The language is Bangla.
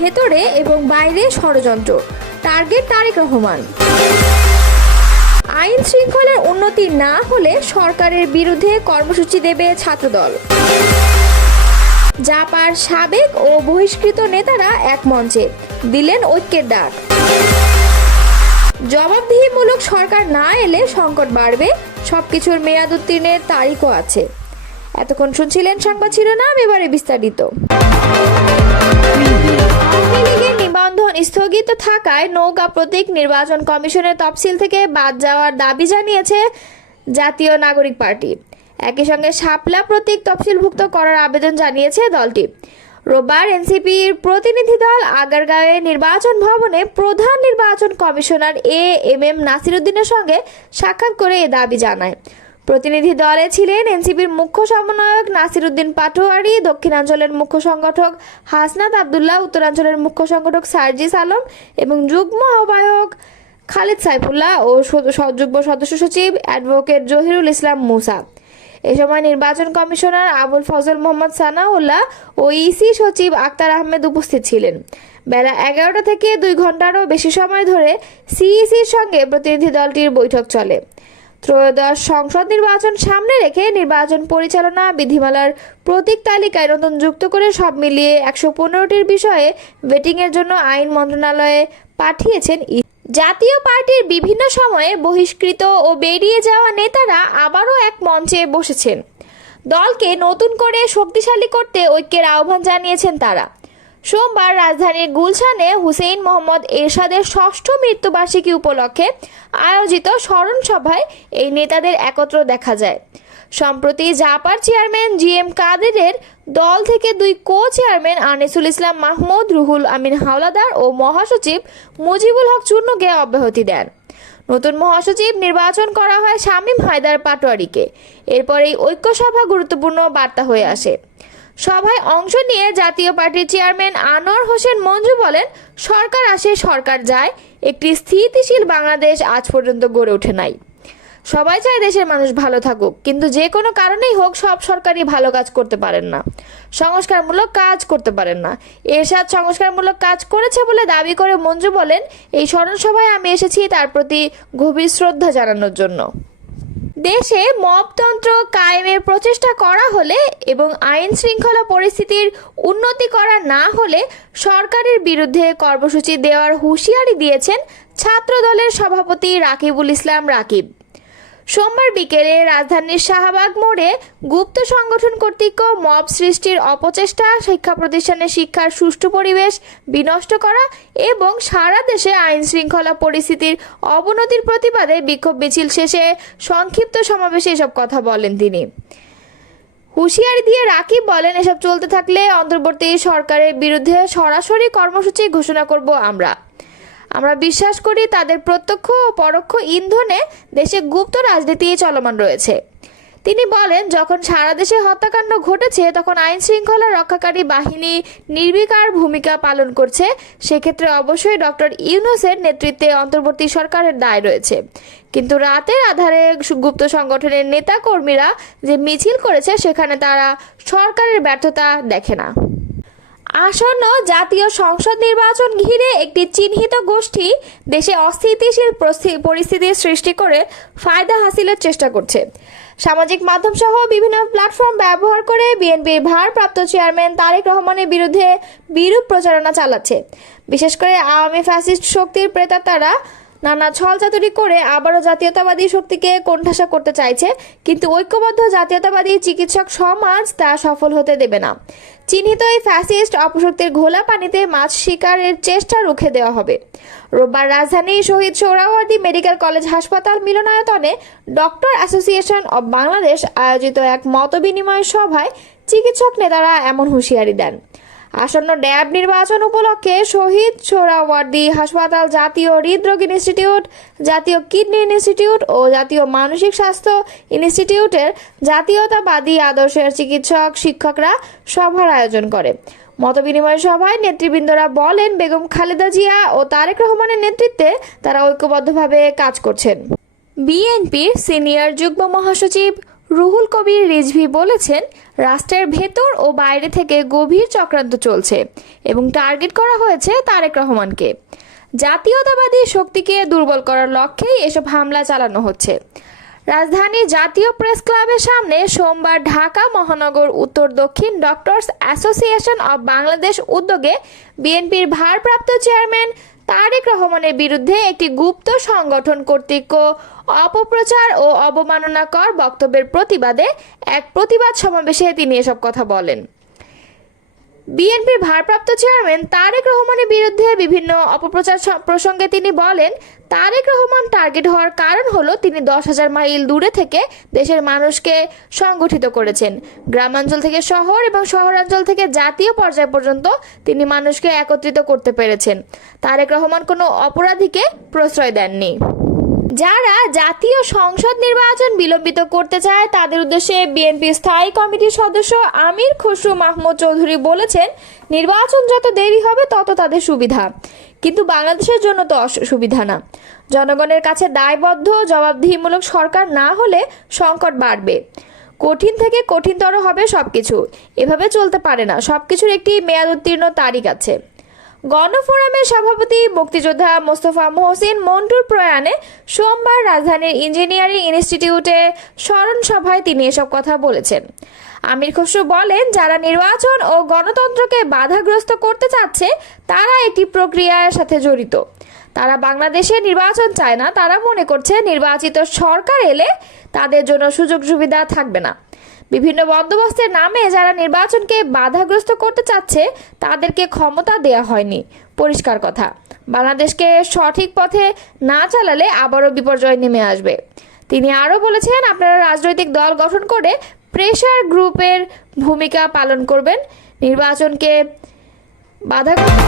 ভেতরে এবং বাইরে ষড়যন্ত্র, টার্গেট তারেক রহমান। আইন শৃঙ্খলার উন্নতি না হলে সরকারের বিরুদ্ধে কর্মসূচি দেবে ছাত্রদল। জাপার সাবেক ও বহিষ্কৃত নেতারা এক মঞ্চে দিলেন ঐক্যের ডাক। জবাবদিহিমূলক সরকার না এলে সংকট বাড়বে, সবকিছুর মেয়াদ উত্তীর্ণের তারিখও আছে। এতক্ষণ শুনছিলেন সংবাদ শিরোনাম, এবারে বিস্তারিত। আওয়ামী লীগের নিবন্ধন স্থগিত থাকায় নৌকা প্রতীক নির্বাচন কমিশনের তফসিল থেকে বাদ যাওয়ার দাবি জানিয়েছে জাতীয় নাগরিক পার্টি। একই সঙ্গে শাপলা প্রতীক তফসিলভুক্ত করার আবেদন জানিয়েছে দলটি। রোববার এনসিপির প্রতিনিধি দল আগারগাঁওয়ে নির্বাচন ভবনে প্রধান নির্বাচন কমিশনার এএমএম নাসিরউদ্দিনের সঙ্গে সাক্ষাৎ করে এ দাবি জানায়। প্রতিনিধি দলে ছিলেন এনসিপির মুখ্য সমন্বয়ক নাসিরউদ্দিন পাটোয়ারি, দক্ষিণাঞ্চলের মুখ্য সংগঠক হাসনাত আবদুল্লাহ, উত্তরাঞ্চলের মুখ্য সংগঠক সার্জিস আলম এবং যুগ্ম আহ্বায়ক খালেদ সাইফুল্লাহ ও যুগ্ম সদস্য সচিব অ্যাডভোকেট জহিরুল ইসলাম মুসা। এ সময় নির্বাচন কমিশনার আবুল ফজল মোহাম্মদ সানাউল্লাহ ও ইসি সচিব আক্তার আহমেদ উপস্থিত ছিলেন। বেলা 11টা থেকে 2 ঘন্টারও বেশি সময় ধরে সিইসির সঙ্গে প্রতিনিধি দলটির বৈঠক চলে। ত্রয়োদশ সংসদ নির্বাচন সামনে রেখে নির্বাচন পরিচালনা বিধিমালার প্রতীক তালিকায় নতুন যুক্ত করে সব মিলিয়ে 115টির বিষয়ে ভেটিংয়ের জন্য আইন মন্ত্রণালয়ে পাঠিয়েছেন। জাতীয় পার্টির বিভিন্ন সময়ে বহিষ্কৃত ও বেরিয়ে যাওয়া নেতারা আবারও এক মঞ্চে বসেছেন। দলকে নতুন করে শক্তিশালী করতে ঐক্যের আহ্বান জানিয়েছেন তারা। সোমবার রাজধানীর গুলশানে হুসেইন মোহাম্মদ এরশাদের 6ষ্ঠ মৃত্যুবার্ষিকী উপলক্ষে আয়োজিত স্মরণ সভায় এই নেতাদের একত্র দেখা যায়। সম্প্রতি জাপার চেয়ারম্যান জিএম কাদেরের দল থেকে 2 কো চেয়ারম্যান আনিসুল ইসলাম মাহমুদ, রুহুল আমিন হাওলাদার ও মহাসচিব মুজিবুল হক চূর্ণকে অব্যাহতি দেন। নতুন মহাসচিব নির্বাচন করা হয় শামীম হায়দার পাটোয়ারিকে। এরপরেই ঐক্য সভা গুরুত্বপূর্ণ বার্তা হয়ে আসে। সভায় অংশ নিয়ে জাতীয় পার্টির চেয়ারম্যান আনোয়ার হোসেন মঞ্জু বলেন, সরকার আসে সরকার যায়, একটি স্থিতিশীল বাংলাদেশ আজ পর্যন্ত গড়ে ওঠে নাই। সবাই চায় দেশের মানুষ ভালো থাকুক, কিন্তু যে কোনো কারণেই হোক সব সরকারই ভালো কাজ করতে পারেন না, সংস্কারমূলক কাজ করতে পারেন না। এরশাদ সংস্কারমূলক কাজ করেছে বলে দাবি করে মঞ্জু বলেন, এই স্মরণ সভায় আমি এসেছি তার প্রতি গভীর শ্রদ্ধা জানানোর জন্য। দেশে মবতন্ত্র কায়েমের প্রচেষ্টা করা হলে এবং আইন শৃঙ্খলা পরিস্থিতির উন্নতি করা না হলে সরকারের বিরুদ্ধে কর্মসূচি দেওয়ার হুঁশিয়ারি দিয়েছেন ছাত্রদলের সভাপতি রাকিবুল ইসলাম রাকিব। সোমবার বিকেলে রাজধানীর শাহবাগ মোড়ে গুপ্ত সংগঠন কর্তৃক মব সৃষ্টির অপচেষ্টা, শিক্ষা প্রতিষ্ঠানে শিক্ষার সুষ্ঠু পরিবেশ বিনষ্ট করা এবং সারা দেশে আইন শৃঙ্খলা পরিস্থিতির অবনতির প্রতিবাদে বিক্ষোভ মিছিল শেষে সংক্ষিপ্ত সমাবেশে এসব কথা বলেন তিনি। হুঁশিয়ারি দিয়ে রাকিব বলেন, এসব চলতে থাকলে অন্তর্বর্তী সরকারের বিরুদ্ধে সরাসরি কর্মসূচি ঘোষণা করব আমরা বিশ্বাস করি তাদের প্রত্যক্ষ ও পরোক্ষ ইন্ধনে দেশে গুপ্ত রাজনীতি চলমান রয়েছে। তিনি বলেন, যখন সারা দেশে হত্যাকাণ্ড ঘটেছে তখন আইন শৃঙ্খলা রক্ষাকারী বাহিনী নির্বিকার ভূমিকা পালন করছে। সেক্ষেত্রে অবশ্যই ডক্টর ইউনূসের নেতৃত্বে অন্তর্বর্তী সরকারের দায় রয়েছে, কিন্তু রাতের আধারে গুপ্ত সংগঠনের নেতা কর্মীরা যে মিছিল করেছে সেখানে তারা সরকারের ব্যর্থতা দেখে না। আসন্ন জাতীয় সংসদ নির্বাচন ঘিরে একটি চিহ্নিত গোষ্ঠী দেশে অস্থিতিশীল পরিস্থিতির সৃষ্টি করে ফায়দা হাসিলের চেষ্টা করছে। সামাজিক মাধ্যম সহ বিভিন্ন প্ল্যাটফর্ম ব্যবহার করে বিএনপির ভারপ্রাপ্ত চেয়ারম্যান তারেক রহমানের বিরুদ্ধে বিরূপ প্রচারণা চালাচ্ছে। বিশেষ করে আওয়ামী ফ্যাসিস্ট শক্তির প্রেতাত্মারা নানা ছলচাতুরি করে আবারও জাতীয়তাবাদী শক্তিকে কোণঠাসা করতে চাইছে, কিন্তু ঐক্যবদ্ধ জাতীয়তাবাদী চিকিৎসক সমাজ তা সফল হতে দেবে না। চিহ্নিত এই ফ্যাসিস্ট অপশক্তির ঘোলা পানিতে মাছ শিকারের চেষ্টা রুখে দেওয়া হবে। রোববার রাজধানীর শহীদ সোহরাওয়ার্দী মেডিকেল কলেজ হাসপাতাল মিলনায়তনে ডক্টর অ্যাসোসিয়েশন অব বাংলাদেশ আয়োজিত এক মতবিনিময় সভায় চিকিৎসক নেতারা এমন হুঁশিয়ারি দেন। আসন্ন ড্যাব নির্বাচন উপলক্ষে শহীদ সোহরাওয়ার্দী হাসপাতাল, জাতীয় হৃদরোগ ইনস্টিটিউট, জাতীয় কিডনি ইনস্টিটিউট ও জাতীয় মানসিক স্বাস্থ্য ইনস্টিটিউটের জাতীয়তাবাদী আদর্শের চিকিৎসক শিক্ষকরা সভার আয়োজন করে। মতবিনিময় সভায় নেতৃবৃন্দরা বলেন, বেগম খালেদা জিয়া ও তারেক রহমানের নেতৃত্বে তারা ঐক্যবদ্ধভাবে কাজ করছেন। বিএনপির সিনিয়র যুগ্ম মহাসচিব রুহুল কবির রিজভী বলেছেন, রাষ্ট্রের ভেতর ও বাইরে থেকে গভীর চক্রান্ত চলছে এবং টার্গেট করা হয়েছে তারেক রহমানকে। জাতীয়তাবাদী শক্তিকে দুর্বল করার লক্ষ্যেই এসব হামলা চালানো হচ্ছে। রাজধানীর জাতীয় প্রেস ক্লাবের সামনে সোমবার ঢাকা মহানগর উত্তর দক্ষিণ ডক্টরস অ্যাসোসিয়েশন অব বাংলাদেশ উদ্যোগে বিএনপির ভারপ্রাপ্ত চেয়ারম্যান তারেক রহমানের বিরুদ্ধে একটি গুপ্ত সংগঠন কর্তৃক অপপ্রচার ও অবমাননাকর বক্তব্যের প্রতিবাদে এক প্রতিবাদ সমাবেশে তিনি এসব কথা বলেন। বিএনপির ভারপ্রাপ্ত চেয়ারম্যান তারেক রহমানের বিরুদ্ধে বিভিন্ন অপপ্রচার প্রসঙ্গে তিনি বলেন, তারেক রহমান টার্গেট হওয়ার কারণ হলো তিনি 10,000 মাইল দূরে থেকে দেশের মানুষকে সংগঠিত করেছেন। গ্রামাঞ্চল থেকে শহর এবং শহরাঞ্চল থেকে জাতীয় পর্যায় পর্যন্ত তিনি মানুষকে একত্রিত করতে পেরেছেন। তারেক রহমান কোনো অপরাধীকে প্রশ্রয় দেননি। যারা জাতীয় সংসদ নির্বাচন বিলম্বিত করতে চায় তাদের উদ্দেশ্যে বিএনপি স্থায়ী কমিটির সদস্য আমির খসরু মাহমুদ চৌধুরী বলেছেন, নির্বাচন যত দেরি হবে তত তাদের সুবিধা, কিন্তু বাংলাদেশের জন্য তো সুবিধা না। জনগণের কাছে দায়বদ্ধ জবাবদিহিমূলক সরকার না হলে সংকট বাড়বে, কঠিন থেকে কঠিনতর হবে সবকিছু। এভাবে চলতে পারে না, সবকিছুর একটি মেয়াদ উত্তীর্ণ তারিখ আছে। গণফোরামের সভাপতি মুক্তিযোদ্ধা মোস্তফা মহসিন মন্টুর প্রয়াণে সোমবার রাজধানীর ইঞ্জিনিয়ারিং ইনস্টিটিউটে স্মরণ সভায় তিনি এসব কথা বলেছেন। আমির খসরু বলেন, যারা নির্বাচন ও গণতন্ত্রকে বাধাগ্রস্ত করতে চাচ্ছে তারা একটি প্রক্রিয়ার সাথে জড়িত। তারা বাংলাদেশে নির্বাচন চায় না। তারা মনে করছে নির্বাচিত সরকার এলে তাদের জন্য সুযোগ সুবিধা থাকবে না। বিভিন্ন বন্দোবস্তের নামে যারা নির্বাচনকে বাধাগ্রস্ত করতে চাচ্ছে তাদেরকে ক্ষমতা দেয়া হয়নি। পরিষ্কার কথা, বাংলাদেশকে সঠিক পথে না চালালে আবারও বিপর্যয় নেমে আসবে। তিনি আরও বলেছেন, আপনারা রাজনৈতিক দল গঠন করে প্রেসার গ্রুপের ভূমিকা পালন করবেন, নির্বাচনকে বাধাগ্রস্ত